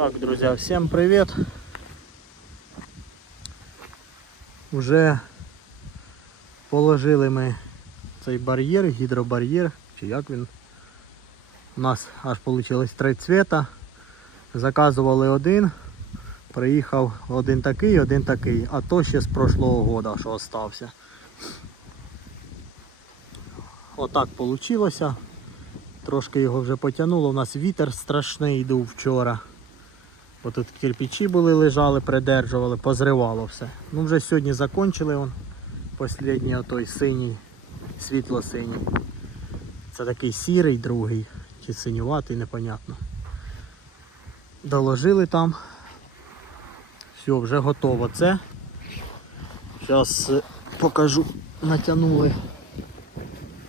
Так, друзья, всем привет! Уже положили ми цей бар'єр, гідробар'єр, чи як він. У нас аж вийшло три цвіта. Заказували один, приїхав один такий, один такий, а то ще з прошлого года, що остався. Отак вийшло. Трошки його вже потягнуло. У нас вітер страшний йду вчора. Бо тут кирпичі були, лежали, придержували, позривало все. Ну вже сьогодні закончили он. Послідній отой синій, світло-синій. Це такий сірий другий, чи синюватий, непонятно. Доложили там. Все, вже готово це. Зараз покажу, натягнули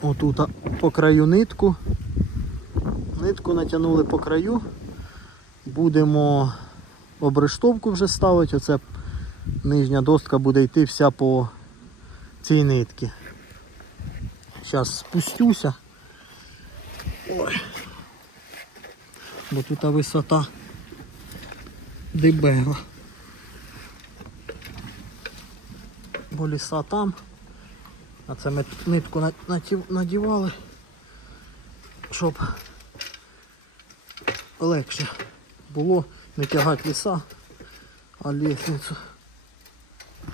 отут по краю нитку. Нитку натягнули по краю. Будемо обрештовку вже ставити. Оце нижня достка буде йти вся по цій нитці. Зараз спустюся. Ой. Бо тут висота дебела. Бо ліса там. А це ми нитку надівали, щоб легше було не тягати ліса, а лісницю.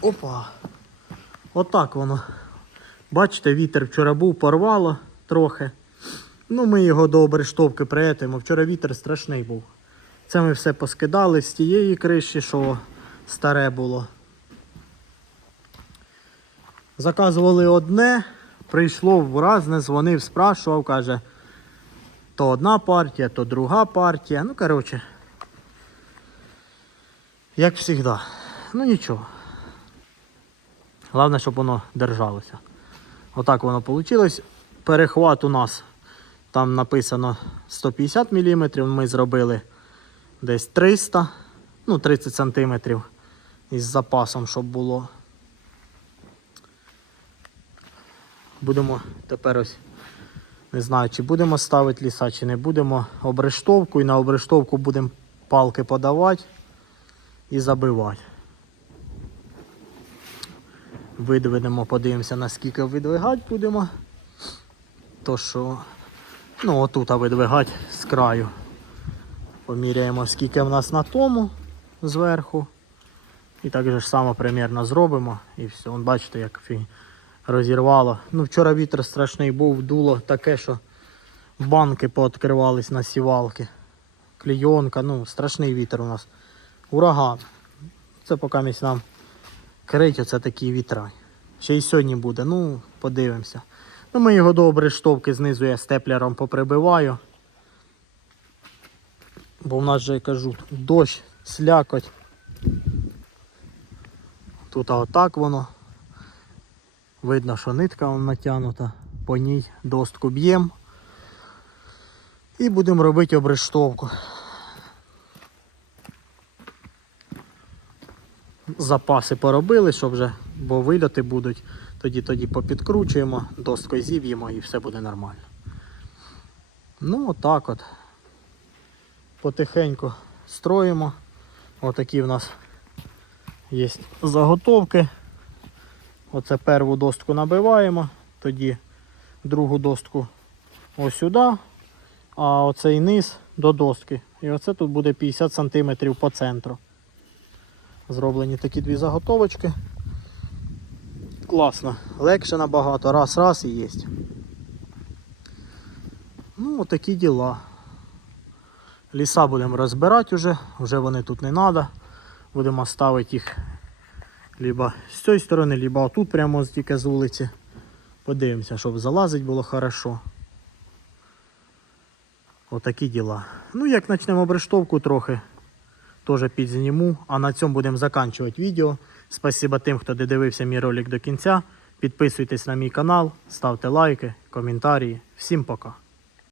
Опа! Отак воно. Бачите, вітер вчора був, порвало трохи. Ну, ми його до обрештовки приєтимо. Вчора вітер страшний був. Це ми все поскидали з тієї криші, що старе було. Заказували одне, прийшло в разне, дзвонив, спрашував, каже, то одна партія, то друга партія. Ну, коротше, як завжди. Ну нічого. Головне, щоб воно держалося. Отак воно вийшло. Перехват у нас там написано 150 мм, ми зробили десь 300, ну 30 см із запасом, щоб було. Будемо тепер ось, не знаю, чи будемо ставити ліса, чи не будемо обрештовку і на обрештовку будемо палки подавати і забивати. Видвинемо, подивимося, наскільки видвигати будемо. То що, ну отут видвигати з краю. Поміряємо, скільки в нас на тому зверху. І так же ж само примерно зробимо. І все. Вон бачите, як розірвало. Ну, вчора вітер страшний був, дуло таке, що банки пооткривались на сівалки. Клійонка, ну, страшний вітер у нас. Ураган. Це поки місь нам крить оце такі вітра. Ще й сьогодні буде, ну, подивимося. Ну, ми його добре штовки знизу я степлером поприбиваю. Бо в нас же я кажу, дощ, слякоть. Тут отак воно. Видно, що нитка натягнута, по ній достку б'ємо. І будемо робити обрештовку. Запаси поробили, щоб вже, бо вильоти будуть. Тоді тоді попідкручуємо, досткою зіб'ємо і все буде нормально. Ну отак от. Потихеньку строїмо. Отакі в нас є заготовки. Оце перву достку набиваємо, тоді другу достку ось сюди, а оцей низ до доски. І оце тут буде 50 см по центру. Зроблені такі дві заготовочки. Класно, легше набагато, раз, раз і є. Ну, отакі діла. Ліса будемо розбирати вже, вже вони тут не треба. Будемо ставити їх либо з цієї сторони, либо отут прямо тільки з вулиці. Подивимося, щоб залазить було хорошо. Отакі діла. Ну, як почнемо обрештовку трохи, теж підзніму. А на цьому будемо закінчувати відео. Спасибо тим, хто додивився мій ролик до кінця. Підписуйтесь на мій канал, ставте лайки, коментарі. Всім пока.